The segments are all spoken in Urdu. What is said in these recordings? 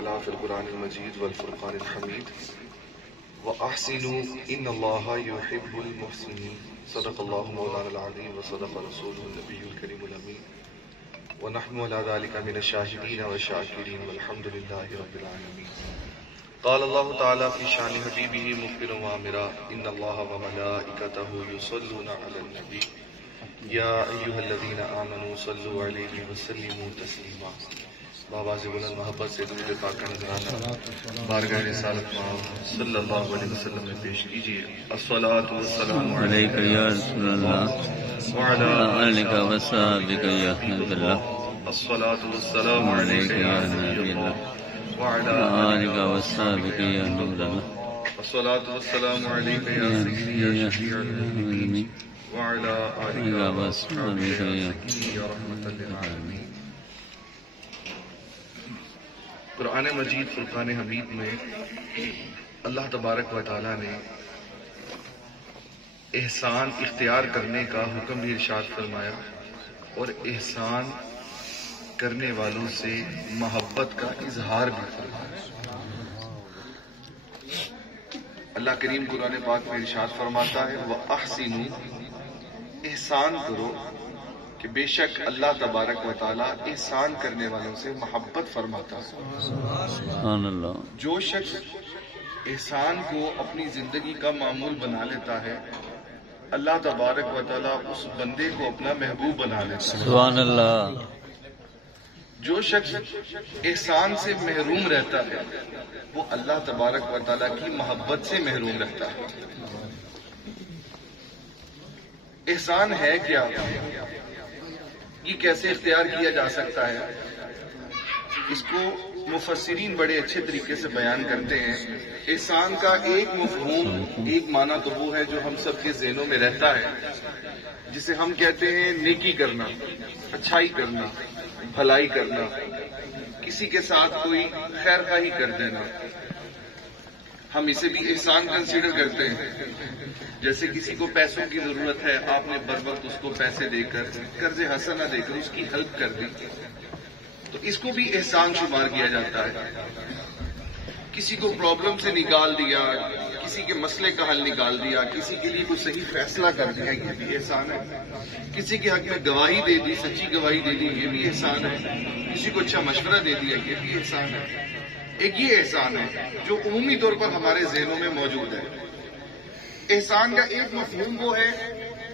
تعالیٰ فی القرآن المجید والفرقان الحمید وَأَحْسِنُوا إِنَّ اللَّهَ يُحِبُّ الْمُحْسِنِينَ صدق اللہ مولانا العظیم وصدق رسولہ النبی الکریم الامین ونحن علی ذلک من الشاہدین والشاکرین والحمد للہ رب العالمین. قال اللہ تعالیٰ فی شان حبیبہ مخبرا وآمرا ان اللہ وملائکتہ یصلون علی النبی یا ایہا الذین آمنوا صلوا علیہ وسلموا تسلیما. بآواز بلند محبت سے درود پاک کا نذرانہ بارگاہ رسالت مآب صلی اللہ علیہ وسلم میں پیش کیجیے. الصلاۃ والسلام علیک یا رسول اللہ وعلی آلک وصحبک یا حبیب اللہ. الصلاۃ والسلام علیک یا نبی اللہ وعلی آلک وصحبک یا نور اللہ. الصلاۃ والسلام علیک یا سیدی یا شفیع المذنبین وعلی آلک وصحبک یا رحمۃ للعالمین. قرآن مجید فرقان حمید میں اللہ تبارک و تعالیٰ نے احسان اختیار کرنے کا حکم بھی ارشاد فرمایا اور احسان کرنے والوں سے محبت کا اظہار بھی فرمایا. اللہ کریم قرآن پاک میں ارشاد فرماتا ہے وَأَحْسِنُوا احسان کرو کہ بے شک اللہ تبارک و تعالیٰ احسان کرنے والوں سے محبت فرماتا ہے. سبحان اللہ. جو شخص احسان کو اپنی زندگی کا معمول بنا لیتا ہے اللہ تبارک و تعالیٰ اس بندے کو اپنا محبوب بنا لیتا ہے. سبحان اللہ. جو شخص احسان سے محروم رہتا ہے وہ اللہ تبارک و تعالیٰ کی محبت سے محروم رہتا ہے. احسان ہے کیا؟ یہ کیسے اختیار کیا جا سکتا ہے؟ اس کو مفسرین بڑے اچھے طریقے سے بیان کرتے ہیں. احسان کا ایک مفہوم ایک معنی تو وہ ہے جو ہم سب کے ذہنوں میں رہتا ہے جسے ہم کہتے ہیں نیکی کرنا، اچھائی کرنا، بھلائی کرنا، کسی کے ساتھ کوئی خیر خواہی کر دینا. ہم اسے بھی احسان کنسیڈر کرتے ہیں. جیسے کسی کو پیسوں کی ضرورت ہے، آپ نے بر وقت اس کو پیسے دے کر قرض حسنہ دے کر اس کی ہیلپ کر دی تو اس کو بھی احسان شمار کیا جاتا ہے. کسی کو پرابلم سے نکال دیا، کسی کے مسئلے کا حل نکال دیا، کسی کے لیے کوئی صحیح فیصلہ کر دیا، یہ بھی احسان ہے. کسی کے حق میں گواہی دے دی، سچی گواہی دے دی، یہ بھی احسان ہے. کسی کو اچھا مشورہ دے دیا، یہ بھی احسان ہے. ایک یہ احسان ہے جو عمومی طور پر ہمارے ذہنوں میں موجود ہے. احسان کا ایک مفہوم وہ ہے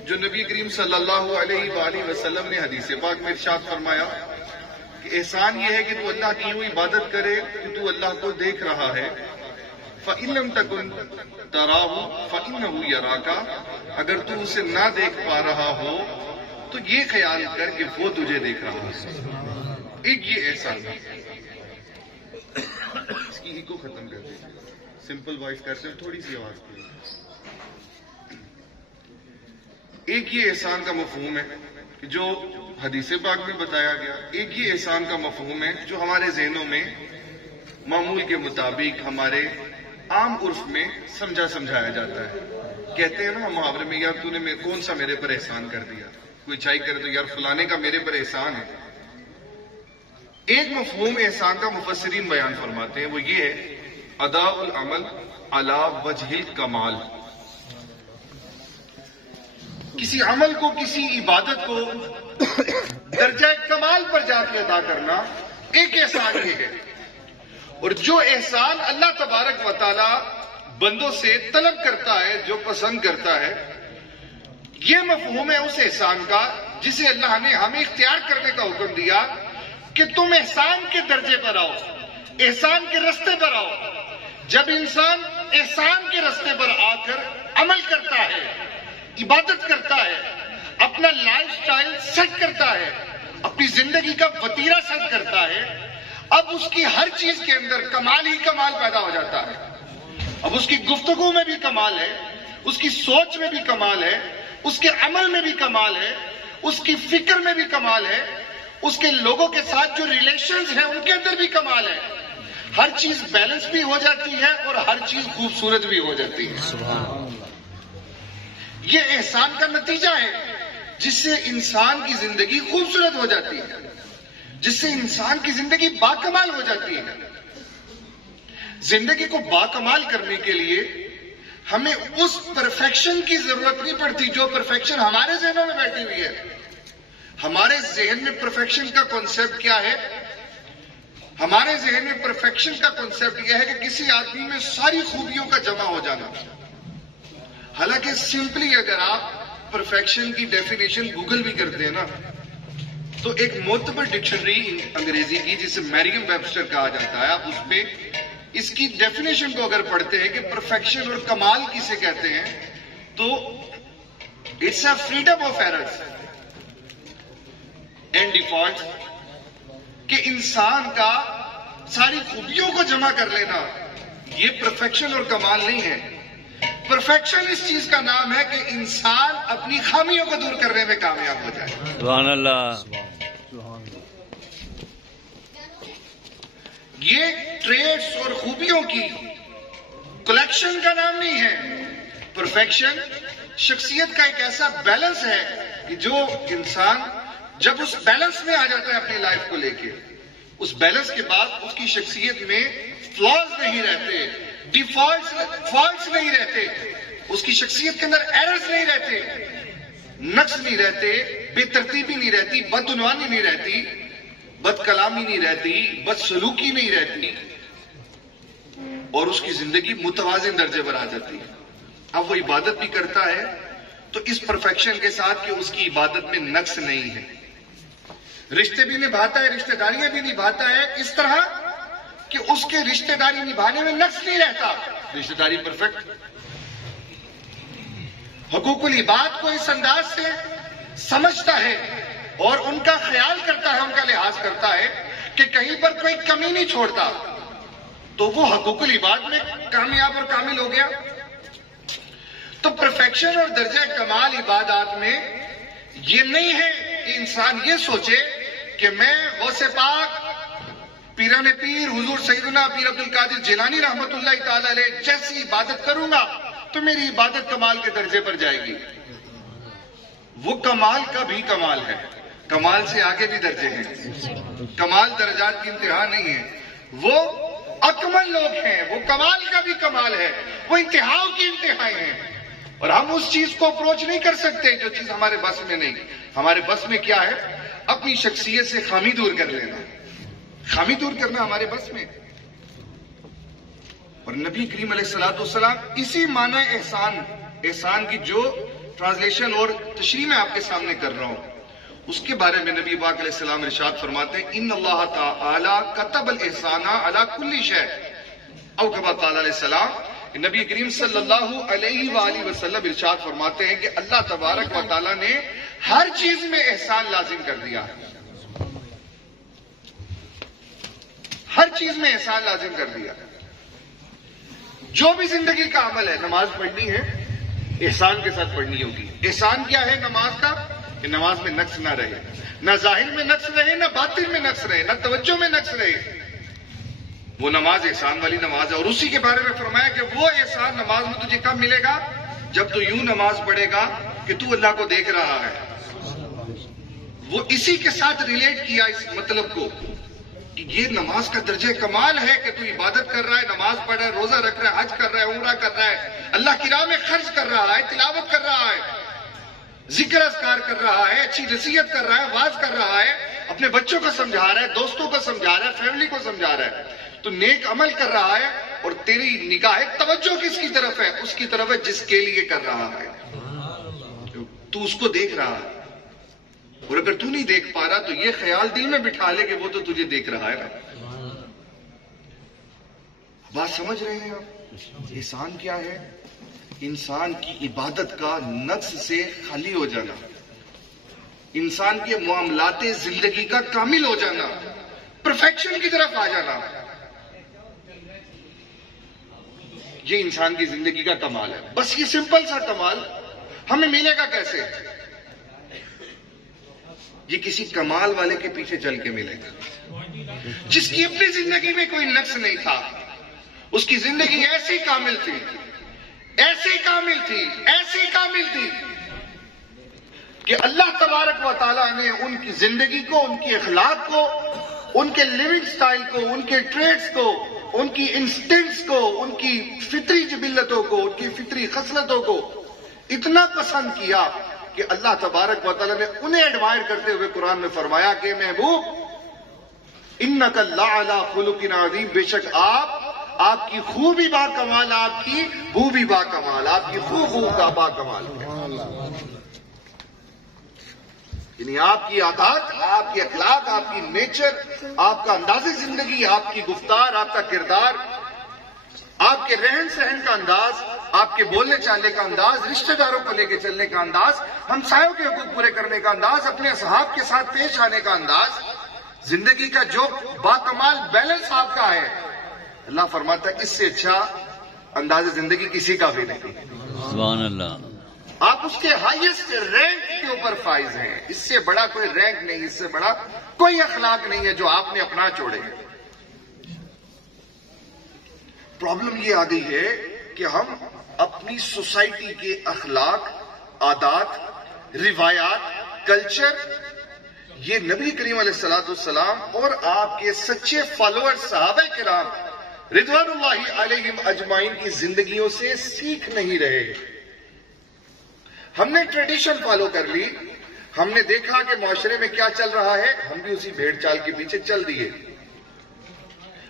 جو نبی کریم صلی اللہ علیہ وآلہ وسلم نے حدیث پاک میں ارشاد فرمایا کہ احسان یہ ہے کہ تو اللہ کی یوں عبادت کرے کہ تو اللہ کو دیکھ رہا ہے. فَإِن لَمْ تَكُنْ تَرَاهُ فَإِنَّهُ يَرَاكَ اگر تو اسے نہ دیکھ پا رہا ہو تو یہ خیال کر کہ وہ تجھے دیکھ رہا ہے. ایک یہ احسان ہے. اس کی ایکو ختم کر دیں، سمپل وائس کرتے ہیں، تھوڑی سی آواز کی. ایک یہ احسان کا مفہوم ہے جو حدیث پاک میں بتایا گیا. ایک یہ احسان کا مفہوم ہے جو ہمارے ذہنوں میں معمول کے مطابق ہمارے عام عرف میں سمجھایا جاتا ہے. کہتے ہیں نا محاورے میں، یار تو نے کون سا میرے پر احسان کر دیا. کوئی اچھائی کرے تو یار فلانے کا میرے پر احسان ہے. ایک مفہوم احسان کا مفسرین بیان فرماتے ہیں، وہ یہ ہے اداء العمل علی وجہ الکمال. کسی عمل کو، کسی عبادت کو درجہ کمال پر جا کے ادا کرنا ایک احسان یہ ہے. اور جو احسان اللہ تبارک و تعالی بندوں سے طلب کرتا ہے، جو پسند کرتا ہے، یہ مفہوم ہے اس احسان کا جسے اللہ نے ہمیں اختیار کرنے کا حکم دیا کہ تم احسان کے درجے پر آؤ، احسان کے رستے پر آؤ. جب انسان احسان کے رستے پر آ کر عمل کرتا ہے، عبادت کرتا ہے، اپنا لائف سٹائل سیٹ کرتا ہے، اپنی زندگی کا وتیرہ سیٹ کرتا ہے، اب اس کی ہر چیز کے اندر کمال ہی کمال پیدا ہو جاتا ہے. اب اس کی گفتگو میں بھی کمال ہے، اس کی سوچ میں بھی کمال ہے، اس کے عمل میں بھی کمال ہے، اس کی فکر میں بھی کمال ہے، اس کے لوگوں کے ساتھ جو ریلیشنز ہیں ان کے اندر بھی کمال ہے. ہر چیز بیلنس بھی ہو جاتی ہے اور ہر چیز خوبصورت بھی ہو جاتی ہے. یہ احسان کا نتیجہ ہے جس سے انسان کی زندگی خوبصورت ہو جاتی ہے، جس سے انسان کی زندگی باکمال ہو جاتی ہے. زندگی کو باکمال کرنے کے لیے ہمیں اس پرفیکشن کی ضرورت نہیں پڑتی جو پرفیکشن ہمارے ذہنوں میں بیٹھی ہوئی ہے. ہمارے ذہن میں پرفیکشن کا کانسیپٹ کیا ہے؟ ہمارے ذہن میں پرفیکشن کا کانسیپٹ یہ ہے کہ کسی آدمی میں ساری خوبیوں کا جمع ہو جانا. حالانکہ سمپلی اگر آپ پرفیکشن کی ڈیفینیشن گوگل بھی کرتے ہیں نا تو ایک معتبر ڈکشنری انگریزی کی جسے میریم ویبسٹر کہا جاتا ہے، آپ اس پہ اس کی ڈیفینیشن کو اگر پڑھتے ہیں کہ پرفیکشن اور کمال کسے کہتے ہیں تو it's a freedom of errors and defaults, کہ انسان کا ساری خوبیوں کو جمع کر لینا یہ پرفیکشن اور کمال نہیں ہے. پرفیکشن اس چیز کا نام ہے کہ انسان اپنی خامیوں کو دور کرنے میں کامیاب ہو جائے. سبحان اللہ. یہ ٹریٹس اور خوبیوں کی کلیکشن کا نام نہیں ہے. پرفیکشن شخصیت کا ایک ایسا بیلنس ہے کہ جو انسان جب اس بیلنس میں آ جاتا ہے اپنی لائف کو لے کے، اس بیلنس کے بعد اس کی شخصیت میں فلاز نہیں رہتے، فالٹس نہیں رہتے، اس کی شخصیت کے اندر ایررز نہیں رہتے، نقص نہیں رہتے، بے ترتیبی نہیں رہتی، بدعنوانی نہیں رہتی، بد کلامی نہیں رہتی، بد سلوکی نہیں رہتی، اور اس کی زندگی متوازن درجے پر آ جاتی ہے. اب وہ عبادت بھی کرتا ہے تو اس پرفیکشن کے ساتھ کہ اس کی عبادت میں نقص نہیں ہے، رشتے بھی نبھاتا ہے، رشتہ داریاں بھی نبھاتا ہے اس طرح کہ اس کے رشتہ داری نبھانے میں نقص نہیں رہتا، رشتہ داری پرفیکٹ. حقوق العباد کو اس انداز سے سمجھتا ہے اور ان کا خیال کرتا ہے، ان کا لحاظ کرتا ہے کہ کہیں پر کوئی کمی نہیں چھوڑتا، تو وہ حقوق العباد میں کامیاب اور کامل ہو گیا. تو پرفیکشن اور درجہ کمال عبادات میں یہ نہیں ہے کہ انسان یہ سوچے کہ میں غوث پاک پیران پیر حضور سیدنا پیر عبد القادر جیلانی رحمت اللہ تعالی علیہ جیسی عبادت کروں گا تو میری عبادت کمال کے درجے پر جائے گی. وہ کمال کا بھی کمال ہے، کمال سے آگے بھی درجے ہیں، کمال درجات کی انتہا نہیں ہے. وہ اکمل لوگ ہیں، وہ کمال کا بھی کمال ہے، وہ انتہاؤں کی انتہائیں ہیں، اور ہم اس چیز کو اپروچ نہیں کر سکتے جو چیز ہمارے بس میں نہیں. ہمارے بس میں کیا ہے؟ اپنی شخصیت سے خامی دور کر لینا، خامی دور کرنا ہمارے بس میں. اور نبی کریم علیہ الصلوۃ والسلام اسی معنی احسان کی جو ٹرانسلیشن اور تشریح میں آپ کے سامنے کر رہا ہوں اس کے بارے میں نبی پاک علیہ السلام ارشاد فرماتے ہیں ان اللہ تعالی کتب الاحسان علی کل شیء، او کما قال علیہ السلام. نبی کریم صلی اللہ علیہ وآلہ وسلم ارشاد فرماتے ہیں کہ اللہ تبارک و تعالی نے ہر چیز میں احسان لازم کر دیا، ہر چیز میں احسان لازم کر دیا. جو بھی زندگی کا عمل ہے، نماز پڑھنی ہے احسان کے ساتھ پڑھنی ہوگی. احسان کیا ہے نماز کا؟ کہ نماز میں نقص نہ رہے، نہ ظاہر میں نقص رہے، نہ باطن میں نقص رہے، نہ توجہ میں نقص رہے. وہ نماز احسان والی نماز ہے. اور اسی کے بارے میں فرمایا کہ وہ احسان نماز میں تجھے کب ملے گا؟ جب تو یوں نماز پڑھے گا کہ تو اللہ کو دیکھ رہا ہے. وہ اسی کے ساتھ ریلیٹ کیا اس مطلب کو کہ یہ نماز کا درجہ کمال ہے کہ تو عبادت کر رہا ہے، نماز پڑھ رہا ہے، روزہ رکھ رہا ہے، حج کر رہا ہے، عمرہ کر رہا ہے، اللہ کی راہ میں خرچ کر رہا ہے، تلاوت کر رہا ہے، ذکر اذکار کر رہا ہے، اچھی نصیحت کر رہا ہے، واعظ کر رہا ہے، اپنے بچوں کو سمجھا رہا ہے، دوستوں کو سمجھا رہا ہے، فیملی کو سمجھا رہا ہے. تو نیک عمل کر رہا ہے اور تیری نگاہ توجہ کس کی طرف ہے؟ اس کی طرف ہے جس کے لیے کر رہا ہے. تو اس کو دیکھ رہا ہے، اور اگر تو نہیں دیکھ پا رہا تو یہ خیال دل میں بٹھا لے کہ وہ تو تجھے دیکھ رہا ہے نا. بات سمجھ رہے ہیں آپ؟ احسان کیا ہے؟ انسان کی عبادت کا نقص سے خالی ہو جانا، انسان کے معاملات زندگی کا کامل ہو جانا، پرفیکشن کی طرف آ جانا. یہ انسان کی زندگی کا کمال ہے. بس یہ سمپل سا کمال ہمیں ملے گا کیسے؟ یہ کسی کمال والے کے پیچھے چل کے ملے گا جس کی اپنی زندگی میں کوئی نقص نہیں تھا. اس کی زندگی ایسی کامل تھی، ایسی کامل تھی، ایسی کامل تھی کہ اللہ تبارک و تعالیٰ نے ان کی زندگی کو، ان کے اخلاق کو، ان کے لیونگ سٹائل کو، ان کے ٹریٹس کو، ان کی انسٹنکٹس کو، ان کی فطری جبلتوں کو، ان کی فطری خصلتوں کو اتنا پسند کیا کہ اللہ تبارک و تعالیٰ نے انہیں ایڈمائر کرتے ہوئے قرآن میں فرمایا کہ محبوب انک لعلی خلق عظیم، بے شک آپ کی خوبی با کمال، آپ کی بو بھی با کمال، آپ کی خوب کا با کمال ہے۔ یعنی آپ کی عادات، آپ کی اخلاق، آپ کی نیچر، آپ کا انداز زندگی، آپ کی گفتار، آپ کا کردار، آپ کے رہن سہن کا انداز، آپ کے بولنے چالنے کا انداز، رشتہ داروں کو لے کے چلنے کا انداز، ہمسایوں کے حقوق پورے کرنے کا انداز، اپنے اصحاب کے ساتھ پیش آنے کا انداز، زندگی کا جو باکمال بیلنس آپ کا ہے، اللہ فرماتا ہے اس سے اچھا انداز زندگی کسی کا بھی نہیں۔ سبحان اللہ۔ آپ اس کے ہائیسٹ رینک کے اوپر فائز ہیں، اس سے بڑا کوئی رینک نہیں، اس سے بڑا کوئی اخلاق نہیں ہے جو آپ نے اپنا چھوڑے۔ پرابلم یہ آ گئی ہے کہ ہم اپنی سوسائٹی کے اخلاق، عادات، روایات، کلچر، یہ نبی کریم علیہ السلام اور آپ کے سچے فالوور صحابہ کرام رضوان اللہ علیہم اجمعین کی زندگیوں سے سیکھ نہیں رہے۔ ہم نے ٹریڈیشن فالو کر لی، ہم نے دیکھا کہ معاشرے میں کیا چل رہا ہے، ہم بھی اسی بھیڑ چال کے پیچھے چل دیے۔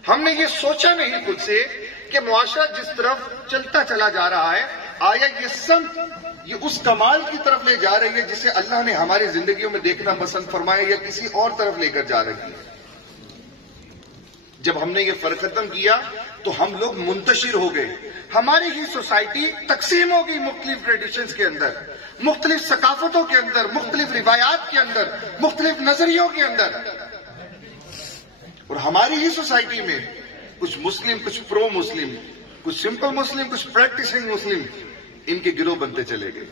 ہم نے یہ سوچا نہیں خود سے کہ معاشرہ جس طرف چلتا چلا جا رہا ہے، آیا یہ سمت یہ اس کمال کی طرف لے جا رہی ہے جسے اللہ نے ہماری زندگیوں میں دیکھنا پسند فرمایا، یا کسی اور طرف لے کر جا رہی ہے۔ جب ہم نے یہ فرق ختم کیا تو ہم لوگ منتشر ہو گئے، ہماری ہی سوسائٹی تقسیم ہو گئی مختلف ٹریڈیشنز کے اندر، مختلف ثقافتوں کے اندر، مختلف روایات کے اندر، مختلف نظریوں کے اندر، اور ہماری ہی سوسائٹی میں کچھ مسلم، کچھ پرو مسلم، کچھ سمپل مسلم، کچھ پریکٹسنگ مسلم، ان کے گروہ بنتے چلے گئے۔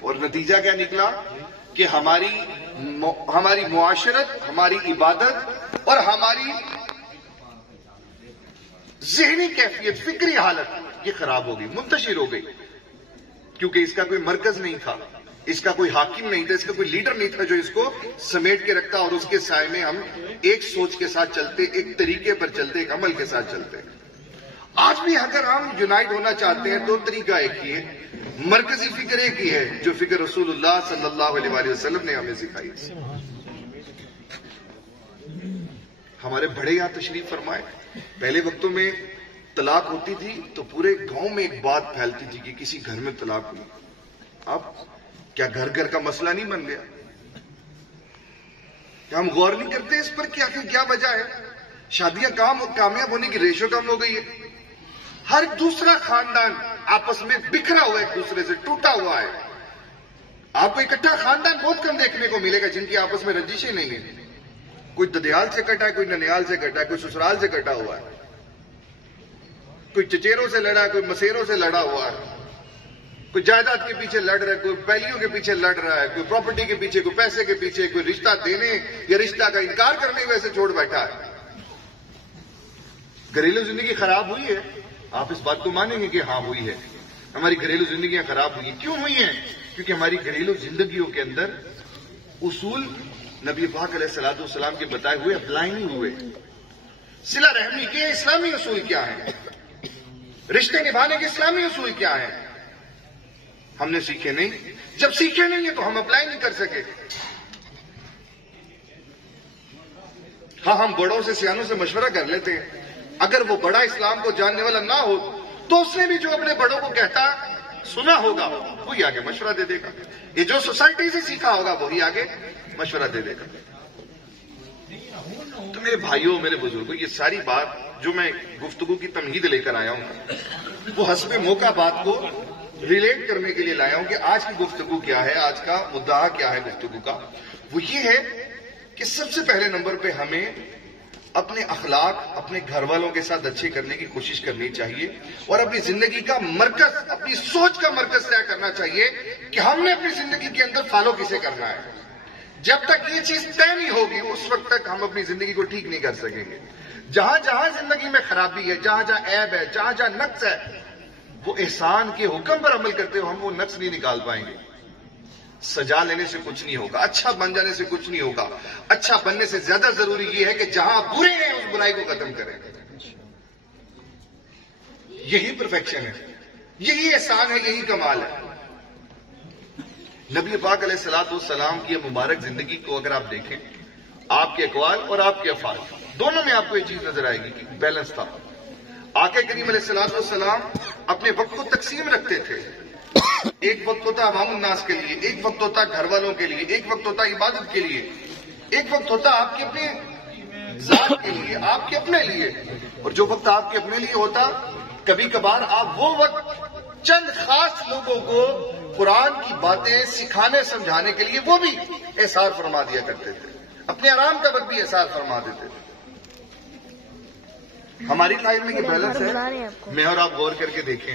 اور نتیجہ کیا نکلا کہ ہماری معاشرت، ہماری عبادت اور ہماری ذہنی کیفیت، فکری حالت یہ خراب ہو گئی، منتشر ہو گئی، کیونکہ اس کا کوئی مرکز نہیں تھا، اس کا کوئی حاکم نہیں تھا، اس کا کوئی لیڈر نہیں تھا جو اس کو سمیٹ کے رکھتا، اور اس کے سائے میں ہم ایک سوچ کے ساتھ چلتے، ایک طریقے پر چلتے، ایک عمل کے ساتھ چلتے۔ آج بھی اگر ہم یونائٹ ہونا چاہتے ہیں تو طریقہ ایک ہی ہے، مرکزی فکر ایک ہی ہے، جو فکر رسول اللہ صلی اللہ علیہ وآلہ وسلم نے ہمیں سکھائی۔ ہمارے بڑے یہاں تشریف فرمائے، پہلے وقتوں میں طلاق ہوتی تھی تو پورے گاؤں میں ایک بات پھیلتی تھی کہ کسی گھر میں طلاق ہوئی۔ اب کیا گھر گھر کا مسئلہ نہیں بن گیا؟ کیا ہم غور نہیں کرتے اس پر کیا وجہ ہے؟ شادیاں کامیاب ہونے کی ریشو کم ہو گئی ہے، ہر دوسرا خاندان آپس میں بکھرا ہوا ہے، ایک دوسرے سے ٹوٹا ہوا ہے۔ آپ کو اکٹھا خاندان بہت کم دیکھنے کو ملے گا جن کی آپس میں رنجشیں نہیں ہیں، کوئی ددیال سے کٹا ہے، کوئی ننیال سے کٹا ہے، کوئی سسرال سے کٹا ہوا ہے، کوئی چچیروں سے لڑا ہے، کوئی مسیروں سے لڑا ہوا ہے، کوئی جائیداد کے پیچھے لڑ رہا ہے، کوئی پہلیوں کے پیچھے لڑ رہا ہے، کوئی پراپرٹی کے پیچھے، کوئی پیسے کے پیچھے، کوئی رشتہ دینے یا رشتہ کا انکار کرنے کی وجہ سے چھوڑ بیٹھا ہے۔ گھریلو زندگی خراب ہوئی ہے، آپ اس بات کو مانیں گے کہ ہاں ہوئی ہے، ہماری گھریلو زندگیاں خراب ہوئی ہیں۔ کیوں ہوئی ہیں؟ کیونکہ ہماری گھریلو زندگیوں کے اندر اصول نبی پاک علیہ السلام کے بتائے ہوئے اپلائی نہیں ہوئے۔ صلہ رحمی کے اسلامی اصول کیا ہیں؟ رشتے نبھانے کے اسلامی اصول کیا ہیں؟ ہم نے سیکھے نہیں۔ جب سیکھے نہیں ہیں تو ہم اپلائی نہیں کر سکے۔ ہاں، ہم بڑوں سے، سیانوں سے مشورہ کر لیتے ہیں، اگر وہ بڑا اسلام کو جاننے والا نہ ہو تو اس نے بھی جو اپنے بڑوں کو کہتا سنا ہوگا وہی آگے مشورہ دے دے گا، یہ جو سوسائٹی سے سیکھا ہوگا وہی آگے مشورہ دے دے گا۔ تو میرے بھائیوں، میرے بزرگوں، یہ ساری بات جو میں گفتگو کی تمہید لے کر آیا ہوں وہ حسب موقع بات کو ریلیٹ کرنے کے لیے لایا ہوں کہ آج کی گفتگو کیا ہے، آج کا مدعا کیا ہے گفتگو کا۔ وہ یہ ہے کہ سب سے پہلے نمبر پہ ہمیں اپنے اخلاق اپنے گھر والوں کے ساتھ اچھے کرنے کی کوشش کرنی چاہیے، اور اپنی زندگی کا مرکز، اپنی سوچ کا مرکز طے کرنا چاہیے کہ ہم نے اپنی زندگی کے اندر فالو کسے کرنا ہے۔ جب تک یہ چیز طے نہیں ہوگی اس وقت تک ہم اپنی زندگی کو ٹھیک نہیں کر سکیں گے۔ جہاں جہاں زندگی میں خرابی ہے، جہاں جہاں عیب ہے، جہاں جہاں نقص ہے، وہ احسان کے حکم پر عمل کرتے ہوئے ہم وہ نقص نہیں نکال پائیں گے۔ سجا لینے سے کچھ نہیں ہوگا، اچھا بن جانے سے کچھ نہیں ہوگا. اچھا بننے سے زیادہ ضروری یہ ہے کہ جہاں برے ہیں اس برائی کو ختم کریں. یہی پرفیکشن ہے، یہی احسان ہے، یہی کمال ہے. نبی پاک علیہ الصلوۃ والسلام کی مبارک زندگی کو اگر آپ دیکھیں، آپ کے اقوال اور آپ کے افعال دونوں میں آپ کو یہ چیز نظر آئے گی کہ بیلنس تھا. آقا کریم علیہ الصلوۃ والسلام اپنے وقت کو تقسیم رکھتے تھے. ایک وقت ہوتا عوام الناس کے لیے، ایک وقت ہوتا گھر والوں کے لیے، ایک وقت ہوتا عبادت کے لیے، ایک وقت ہوتا آپ کے اپنے ذات کے لیے، آپ کے اپنے لیے. اور جو وقت آپ کے اپنے لیے ہوتا، کبھی کبھار آپ وہ وقت چند خاص لوگوں کو قرآن کی باتیں سکھانے سمجھانے کے لیے وہ بھی احسار فرما دیا کرتے تھے. اپنے آرام کا وقت بھی احسار فرما دیتے تھے. ہماری لائف میں یہ بیلنس ہے. میں اور آپ غور کر کے دیکھیں،